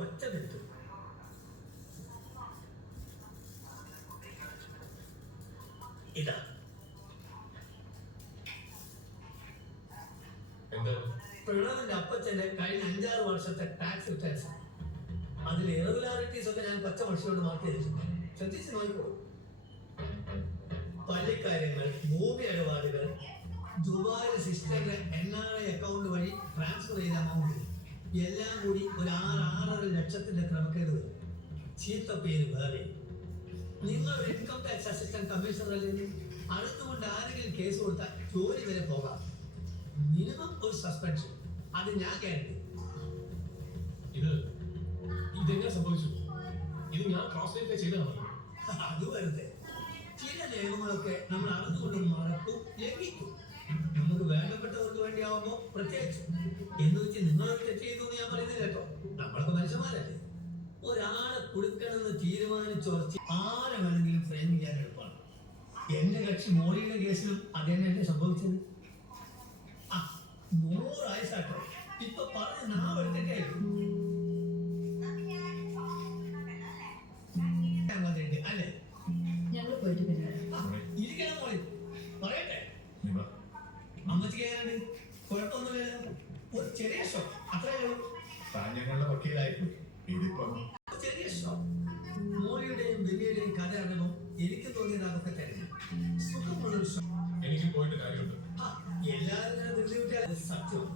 ഒറ്റ തെറ്റു. ഇതാ പ്രണവിന്റെ അപ്പച്ചന്റെ കഴിഞ്ഞ 5-6 വർഷത്തെ ടാക്സ് റിട്ടേൺസ്. അതിൽ ഇറഗുലാരിറ്റീസ് ഒക്കെ ഞാൻ പച്ച മനുഷ്യരോട് മാർക്ക് ചെയ്തിട്ടുണ്ട്. ശ്രദ്ധിച്ച് നോക്കൂ. പള്ളിക്കാര്യങ്ങൾ, ഭൂമി ഇടപാടുകൾ, ദുബായ് സിസ്റ്ററിന്റെ NRI അക്കൗണ്ട് വഴി ട്രാൻസ്ഫർ ചെയ്ത അമൗണ്ട് എല്ലാം കൂടി ഒരു 6-6.5 ലക്ഷത്തിന്റെ ക്രമക്കേട് വരും. ചീത്ത പേര് വേറെ. നിങ്ങൾ ഇൻകം ടാക്സ് അസിസ്റ്റന്റ് കമ്മീഷണർ അല്ലെങ്കിൽ അടുത്തുകൊണ്ട് ആരെങ്കിലും കേസ് കൊടുത്താൽ ജോലി വരെ പോകാം. മിനിമം ഒരു സസ്പെൻഷൻ. അത് ഞാൻ കേട്ടു. ഇതെങ്ങനെ സംഭവിച്ചു? ഇത് ഞാൻ ക്രോസ് വെരിഫൈ ചെയ്തതാണ്. അത് വെറുതെ. ചില നിയമങ്ങളൊക്കെ നമ്മൾ അറിഞ്ഞുകൊണ്ട് മറക്കും, ലംഘിക്കും. നമുക്ക് വേണ്ടപ്പെട്ടവർക്ക് വേണ്ടിയാവുമ്പോ പ്രത്യേകിച്ച്. എന്ന് വെച്ച് നിങ്ങളൊക്കെ ചെയ്തു ഞാൻ പറയുന്നത് കേട്ടോ. നമ്മളൊക്കെ മനുഷ്യന്മാരല്ലേ. ഒരാളെ കൊടുക്കണമെന്ന് തീരുമാനിച്ചുറച്ച് ആരെ വേണമെങ്കിലും ഫ്രെയിം ചെയ്യാൻ എളുപ്പമാണ്. എന്റെ കക്ഷി മോളിയുടെ കേസിലും അതെന്നെ സംഭവിച്ചത്. 100 ആയിട്ടോ ഇപ്പൊ പറഞ്ഞ് നാം എടുത്തിട്ടായിരുന്നു അല്ലേ? ഞങ്ങൾ പോയിട്ട് ഇരിക്കണം മോളി, പറയട്ടെ. അമ്മച്ചിക്ക് എങ്ങനെയുണ്ട്? കുഴപ്പമൊന്നുമില്ല. ഒരു ചെറിയ ഷോ, അത്രേ ഉള്ളൂ. ഞങ്ങളുടെ വക്കീലായിപ്പോയി. ചെറിയ ഷോ. മോളിയുടെയും ബെന്നിയുടെയും കഥ അറിയുമ്പോൾ എനിക്ക് തോന്നിയത് അതൊക്കെ തന്നെ സുഖമുള്ളൊരു ഷോ. എനിക്ക് പോയിട്ട് കാര്യമുണ്ട്. എല്ലാവരും സത്യം.